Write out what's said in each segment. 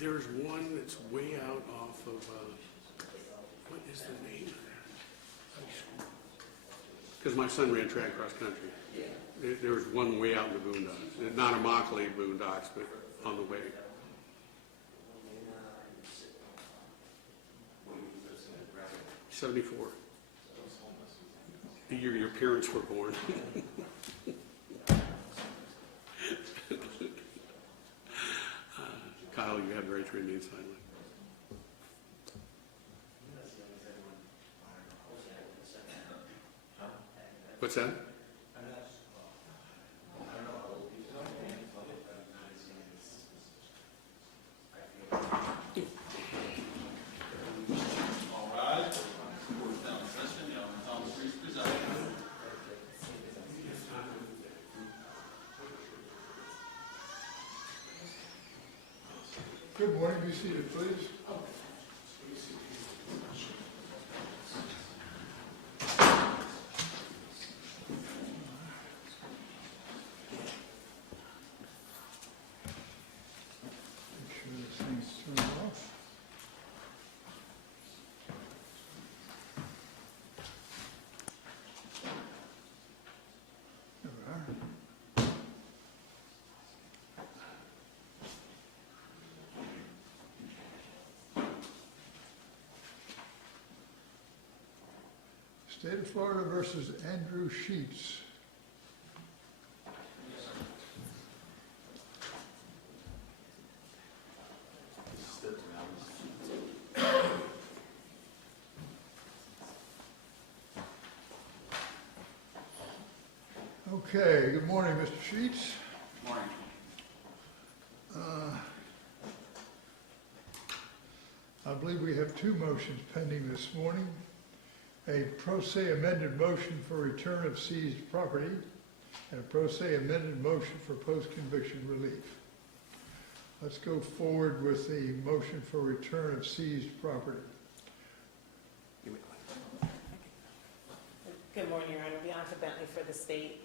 There's one that's way out off of, what is the name of that? Because my son ran track cross country. There was one way out in the boondocks, not Immokalee boondocks, but on the way. '74. The year your parents were born. Kyle, you have the right to remain silent. What's that? Good morning, be seated, please. Make sure this thing's turned off. There we are. State of Florida versus Andrew Sheets. Okay, good morning, Mr. Sheets. Morning. I believe we have two motions pending this morning. A pro se amended motion for return of seized property and a pro se amended motion for post-conviction relief. Let's go forward with the motion for return of seized property. Good morning, Your Honor. Bianca Bentley for the state.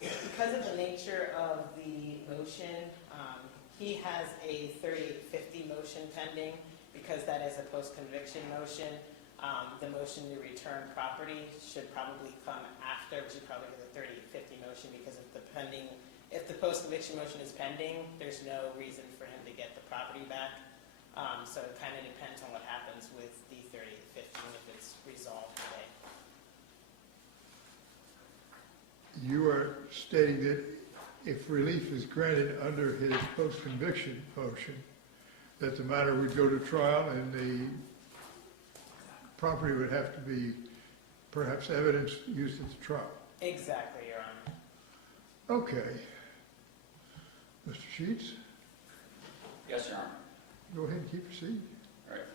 Because of the nature of the motion, he has a 3850 motion pending because that is a post-conviction motion. The motion to return property should probably come after. We should probably do the 3850 motion because if the post-conviction motion is pending, there's no reason for him to get the property back. So it kind of depends on what happens with the 3850 and if it's resolved today. You are stating that if relief is granted under his post-conviction motion, that the matter would go to trial and the property would have to be perhaps evidence used at the trial. Exactly, Your Honor. Okay. Mr. Sheets, Yes, Your Honor. go ahead and keep your seat. All right.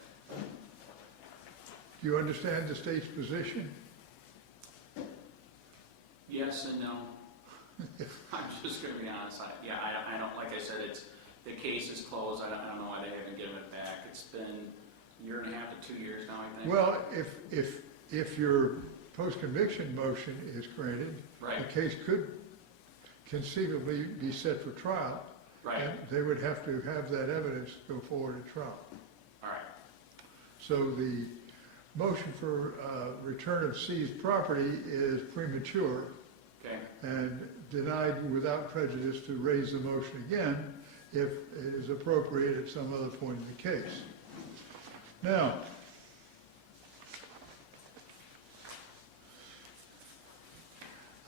Do you understand the state's position? Yes and no. I'm just going to be honest. I don't, like I said, the case is closed. I don't know why they haven't given it back. It's been a year and a half to 2 years now, I think. Well, if your post-conviction motion is granted, Right. the case could conceivably be set for trial. Right. And they would have to have that evidence go forward at trial. All right. So the motion for return of seized property is premature Okay. and denied without prejudice to raise the motion again if it is appropriate at some other point in the case. Now,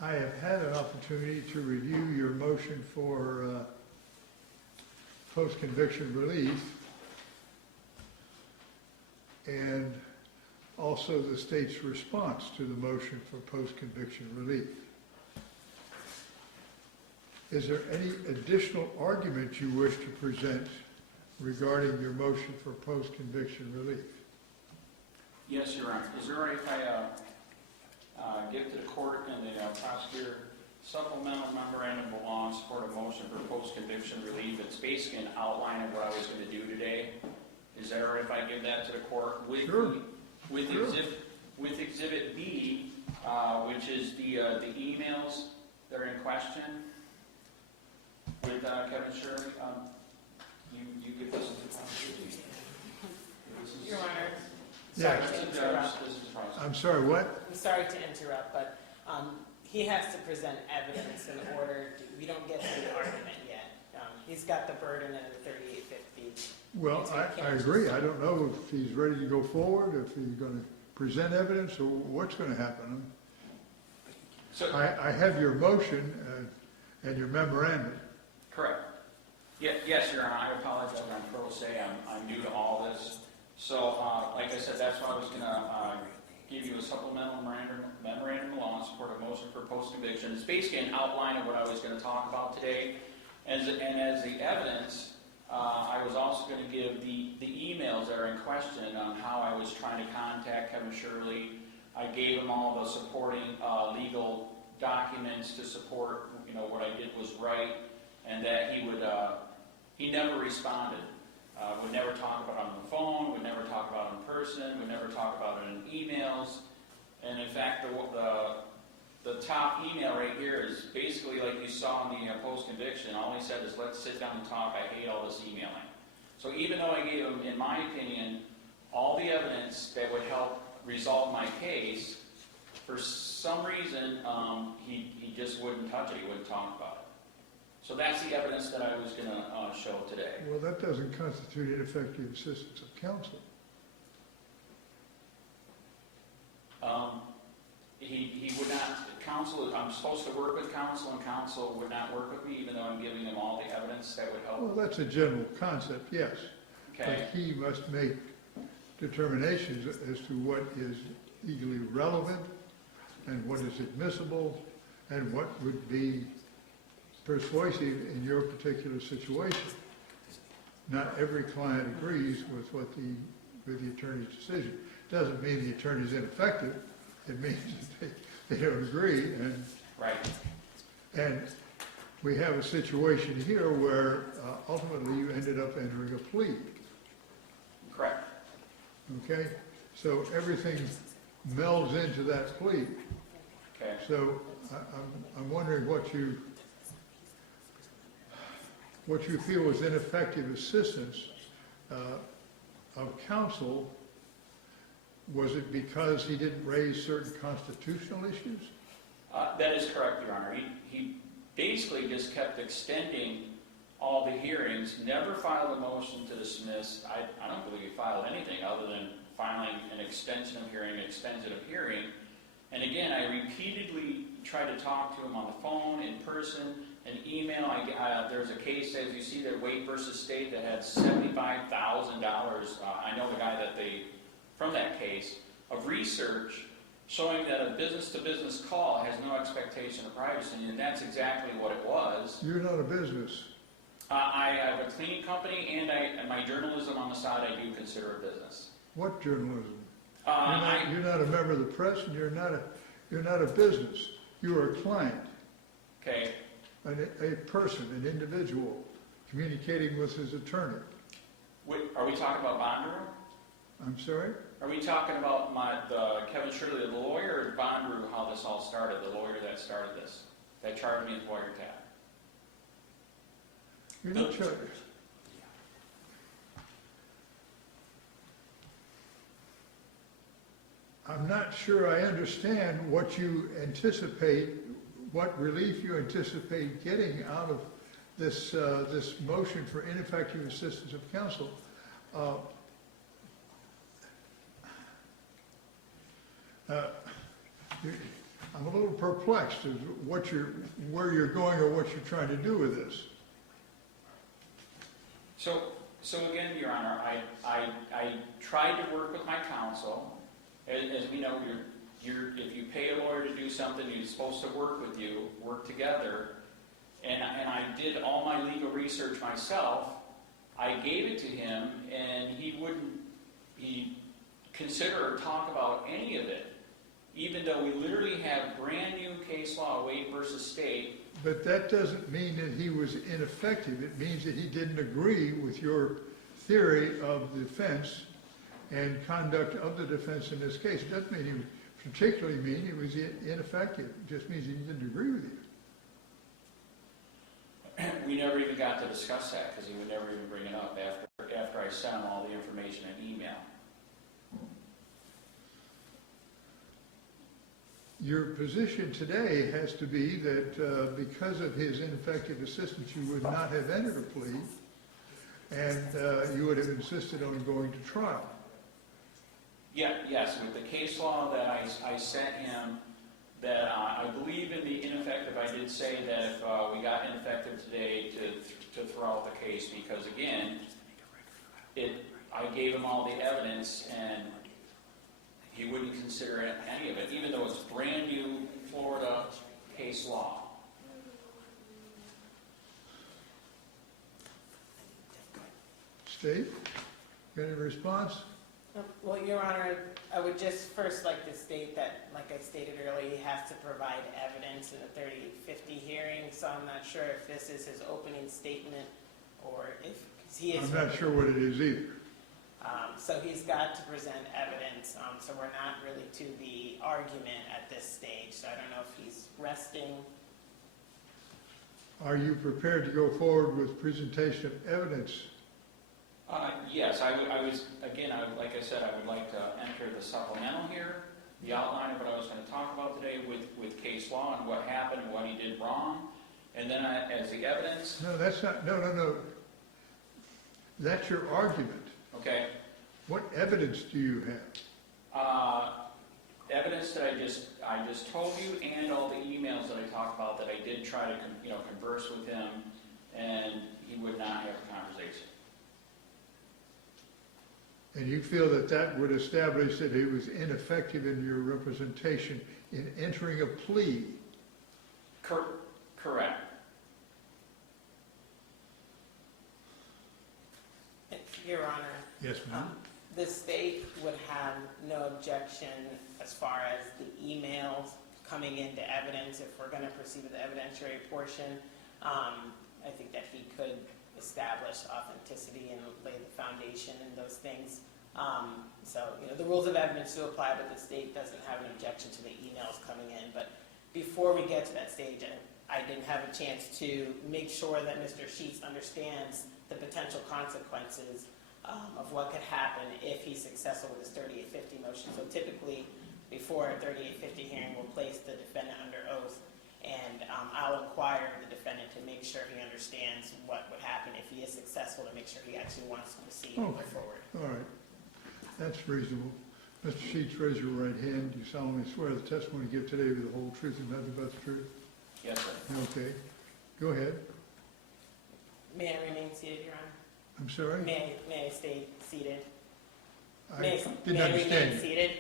I have had an opportunity to review your motion for post-conviction relief and also the state's response to the motion for post-conviction relief. Is there any additional argument you wish to present regarding your motion for post-conviction relief? Yes, Your Honor. Is it all right if I give to the court and the prosecutor supplemental memorandum of law in support of motion for post-conviction relief? It's basically an outline of what I was going to do today. Is that all right if I give that to the court? Sure. With Exhibit B, which is the emails that are in question with Kevin Shirley. You give this Sorry Yes. to Mr. Judge, interrupt. this is the process. I'm sorry, what? I'm sorry to interrupt, but he has to present evidence in order, we don't get to the argument yet. He's got the burden of the 3850. Well, I agree. I don't know if he's ready to go forward, if he's going to present evidence, or what's going to happen. So, I have your motion and your memorandum. correct. Yes, Your Honor, I apologize, I'm pro se, I'm new to all this. So, like I said, that's why I was gonna give you a supplemental memorandum of law in support of motion for post-conviction. It's basically an outline of what I was gonna talk about today. And as the evidence, I was also gonna give the emails that are in question on how I was trying to contact Kevin Shirley. I gave him all the supporting legal documents to support, what I did was right, and that he never responded. Would never talk about it on the phone, would never talk about it in person, would never talk about it in emails. And in fact, the top email right here is basically like you saw in the post-conviction. All he said is, let's sit down and talk, I hate all this emailing. So even though I gave him, in my opinion, all the evidence that would help resolve my case, for some reason, he just wouldn't touch it, he wouldn't talk about it. So that's the evidence that I was going to show today. Well, that doesn't constitute ineffective assistance of counsel. He would not, counsel, I'm supposed to work with counsel, and counsel would not work with me, even though I'm giving him all the evidence that would help. Well, that's a general concept, yes. Okay, But he must make determinations as to what is legally relevant and what is admissible and what would be persuasive in your particular situation. Not every client agrees with the attorney's decision. Doesn't mean the attorney's ineffective. It means that they don't agree. right. And we have a situation here where ultimately you ended up entering a plea. Correct. Okay? So everything melds into that plea. Okay. So I'm wondering what you feel was ineffective assistance of counsel. Was it because he didn't raise certain constitutional issues? That is correct, Your Honor. He basically just kept extending all the hearings, never filed a motion to dismiss. I don't believe he filed anything other than filing an extension of hearing, And again, I repeatedly tried to talk to him on the phone, in person, an email. There's a case, as you see there, Wade versus State, that had $75,000. I know the guy from that case, of research showing that a business-to-business call has no expectation of privacy, and that's exactly what it was. You're not a business. I have a cleaning company, and my journalism on the side I do consider a business. What journalism? I, You're not a member of the press, and you're not a business. You are a client, okay, a person, an individual, communicating with his attorney. are we talking about bond room? I'm sorry? Are we talking about Kevin Shirley, the lawyer, or bond room, how this all started, the lawyer that started this, that charged me with wiretap? You're not charged. I'm not sure I understand what you anticipate, what relief you anticipate getting out of this motion for ineffective assistance of counsel. I'm a little perplexed as to where you're going or what you're trying to do with this. So again, Your Honor, I tried to work with my counsel. As we know, if you pay a lawyer to do something, he's supposed to work with you, work together. And I did all my legal research myself. I gave it to him, and he wouldn't consider or talk about any of it, even though we literally have brand new case law, Wade versus State. But that doesn't mean that he was ineffective. It means that he didn't agree with your theory of defense and conduct of the defense in this case. It doesn't mean particularly mean he was ineffective. It just means he didn't agree with you. We never even got to discuss that because he would never even bring it up after I sent him all the information in email. Your position today has to be that because of his ineffective assistance, you would not have entered a plea, and you would have insisted on going to trial. Yes, with the case law that I sent him, that I believe in the ineffective, I did say that if we got ineffective today to throw out the case, because again, I gave him all the evidence and he wouldn't consider any of it, even though it's brand new Florida case law. State, got any response? Well, Your Honor, I would just first like to state that, like I stated earlier, he has to provide evidence in a 3850 hearing, so I'm not sure if this is his opening statement or if he is. I'm not sure what it is either. So he's got to present evidence, so we're not really to the argument at this stage, so I don't know if he's resting. Are you prepared to go forward with presentation of evidence? Yes, like I said, I would like to enter the supplemental here, the outline of what I was going to talk about today with case law and what happened and what he did wrong. And then as the evidence. No, that's not, no. That's your argument. Okay. What evidence do you have? Evidence that I just told you, and all the emails that I talked about that I did try to converse with him, and he would not have a conversation. And you feel that that would establish that he was ineffective in your representation in entering a plea? Correct. Your Honor. Yes, ma'am. The state would have no objection as far as the emails coming into evidence if we're going to proceed with the evidentiary portion. I think that he could establish authenticity and lay the foundation and those things. So, the rules of evidence do apply, but the state doesn't have an objection to the emails coming in. But before we get to that stage, I didn't have a chance to make sure that Mr. Sheets understands the potential consequences of what could happen if he's successful with his 3850 motion. So typically, before a 3850 hearing, we'll place the defendant under oath, and I'll inquire of the defendant to make sure he understands what would happen if he is successful, to make sure he actually wants to proceed and go forward. All right. That's reasonable. Mr. Sheets, raise your right hand. Do you solemnly swear the testimony you give today will be the whole truth and nothing but the truth? Yes, sir. Okay. Go ahead. May I remain seated, Your Honor? I'm sorry? May I stay seated? I May didn't I understand remain you. seated?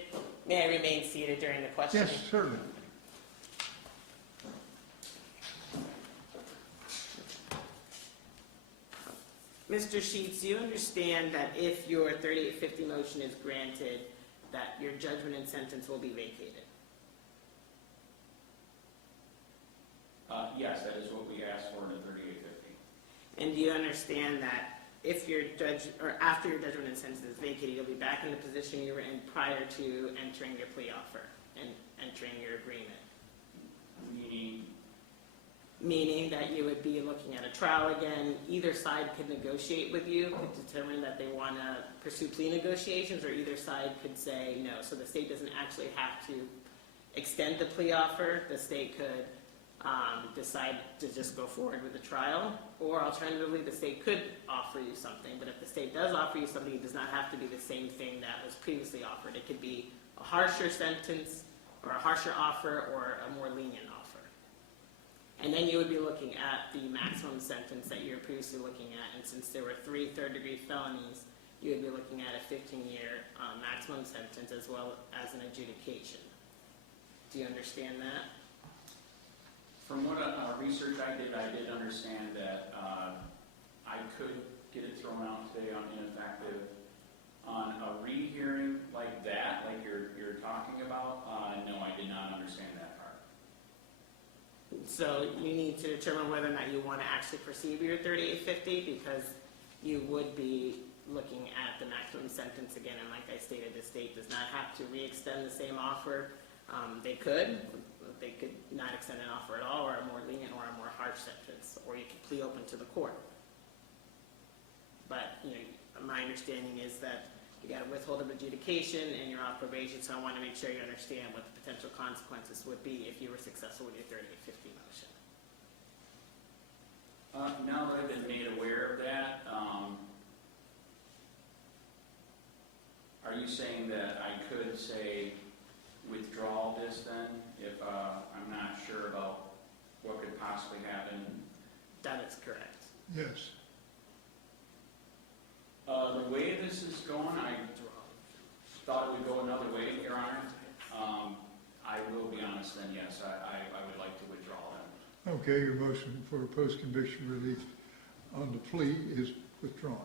May I remain seated during the questioning? Yes, certainly. Mr. Sheets, do you understand that if your 3850 motion is granted, that your judgment and sentence will be vacated? Yes, that is what we asked for in the 3850. And do you understand that if your after your judgment and sentence is vacated, you'll be back in the position you were in prior to entering your plea offer and entering your agreement? Meaning that you would be looking at a trial again. Either side could negotiate with you, could determine that they want to pursue plea negotiations, or either side could say no. So the state doesn't actually have to extend the plea offer. The state could decide to just go forward with the trial, or alternatively, the state could offer you something. But if the state does offer you something, it does not have to be the same thing that was previously offered. It could be a harsher sentence, or a harsher offer, or a more lenient offer. And then you would be looking at the maximum sentence that you were previously looking at. And since there were 3 third-degree felonies, you would be looking at a 15-year maximum sentence as well as an adjudication. Do you understand that? From what research I did understand that I could get it thrown out today on ineffective. On a rehearing like that, like you're talking about, no, I did not understand that part. So you need to determine whether or not you want to actually proceed with your 3850, because you would be looking at the maximum sentence again. And like I stated, the state does not have to re-extend the same offer. They could not extend an offer at all, or a more lenient or a more harsh sentence, or you could plea open to the court. But my understanding is that you got a withhold of adjudication, and you're off probation. So I want to make sure you understand what the potential consequences would be if you were successful with your 3850 motion. Now that I've been made aware of that, are you saying that I could say withdraw this then if I'm not sure about what could possibly happen? That is correct. Yes. The way this is going, I thought it would go another way, Your Honor. I will be honest then, yes, I would like to withdraw them. Okay, your motion for post-conviction relief on the plea is withdrawn.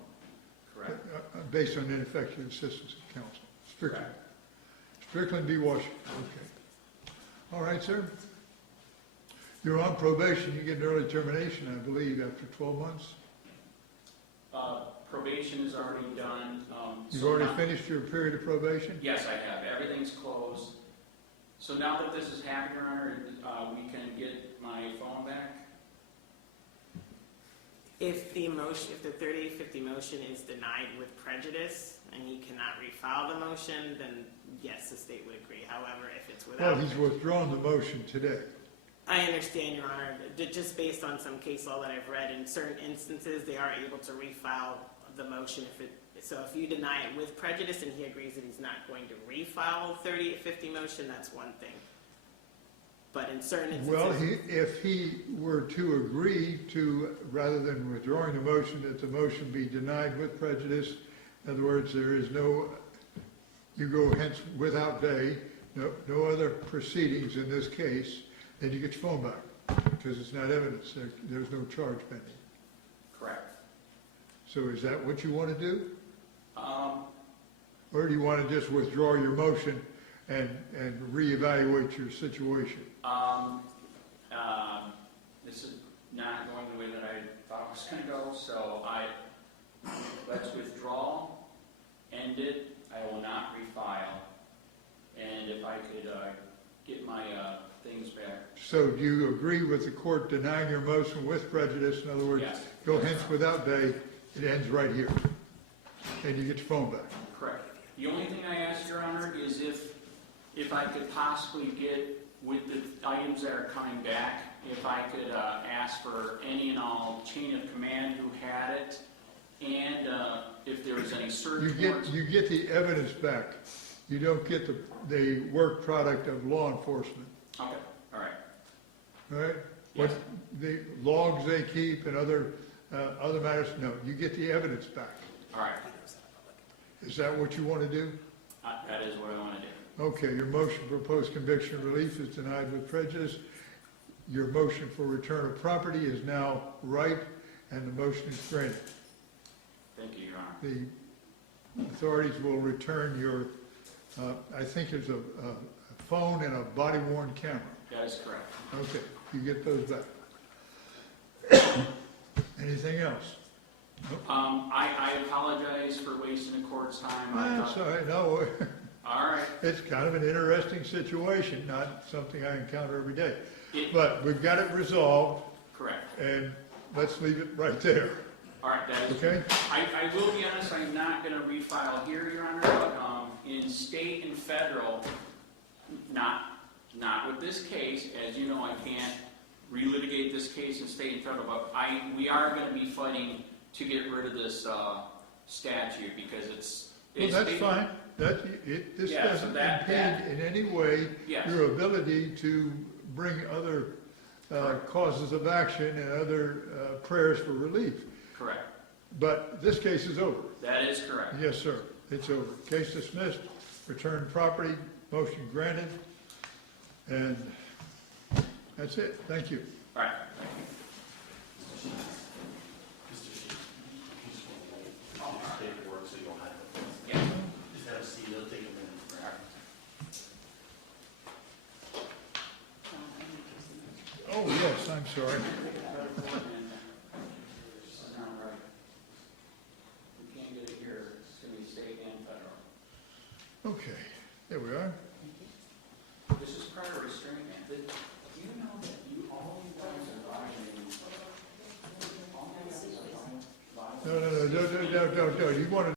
Correct. Based on ineffective assistance of counsel. Strickland. Correct. Strickland v. Washington, okay. All right, sir. You're on probation, you get an early termination, I believe, after 12 months? Probation is already done. You've so already now- finished your period of probation? Yes, I have. Everything's closed. So now that this has happened, Your Honor, we can get my phone back? If the 3850 motion is denied with prejudice and he cannot refile the motion, then yes, the state would agree. However, if it's Well, without, he's withdrawn the motion today. I understand, Your Honor, just based on some case law that I've read, in certain instances, they are able to refile the motion so if you deny it with prejudice and he agrees that he's not going to refile the 3850 motion, that's one thing. But in certain instances... Well, if he were to agree to, rather than withdrawing the motion, that the motion be denied with prejudice, in other words, there is no, you go hence without day, no other proceedings in this case, then you get your phone back, because it's not evidence, there's no charge pending. Correct. So is that what you want to do? Or do you want to just withdraw your motion and reevaluate your situation? This is not going the way that I thought it was going to go, so let's withdraw, end it, I will not refile, and if I could get my things back. So do you agree with the court denying your motion with prejudice? In other words, Yes. go hence without day, it ends right here, and you get your phone back. Correct. The only thing I ask, Your Honor, is if I could possibly get, with the items that are coming back, if I could ask for any and all chain of command who had it, and if there was any search warrants. You get the evidence back. You don't get the work product of law enforcement. Okay, all right. All right? Yes. What the logs they keep and other matters, no, you get the evidence back. All right. Is that what you want to do? That is what I want to do. Okay, your motion for post-conviction relief is denied with prejudice. Your motion for return of property is now ripe, and the motion is granted. Thank you, Your Honor. The authorities will return your, I think it's a phone and a body-worn camera. That is correct. Okay, you get those back. Anything else? I apologize for wasting the court's time. That's all right, no, All right. it's kind of an interesting situation, not something I encounter every day. It- But we've got it resolved, Correct. and let's leave it right there, All right, that is. okay? I will be honest, I'm not going to refile here, Your Honor, but in state and federal, not with this case, as you know, I can't relitigate this case in state and federal, but we are going to be fighting to get rid of this statute because it's. Well, that's fine, this Yeah, so doesn't that- impede in any way Yes. your ability to bring other causes of action and other prayers for relief. Correct. But this case is over. That is correct. Yes, sir, it's over. Case dismissed, return property, motion granted, and that's it. Thank you. All right. Paperwork, so you don't have to. Yeah. Just have a seat, it'll take a minute. Oh, yes, I'm sorry. This is not right. We can't get it here. It's going to be state and federal. Okay, there we are. This is prior restraint. Do you know that all you guys are violating? All you guys are violating. No, you want to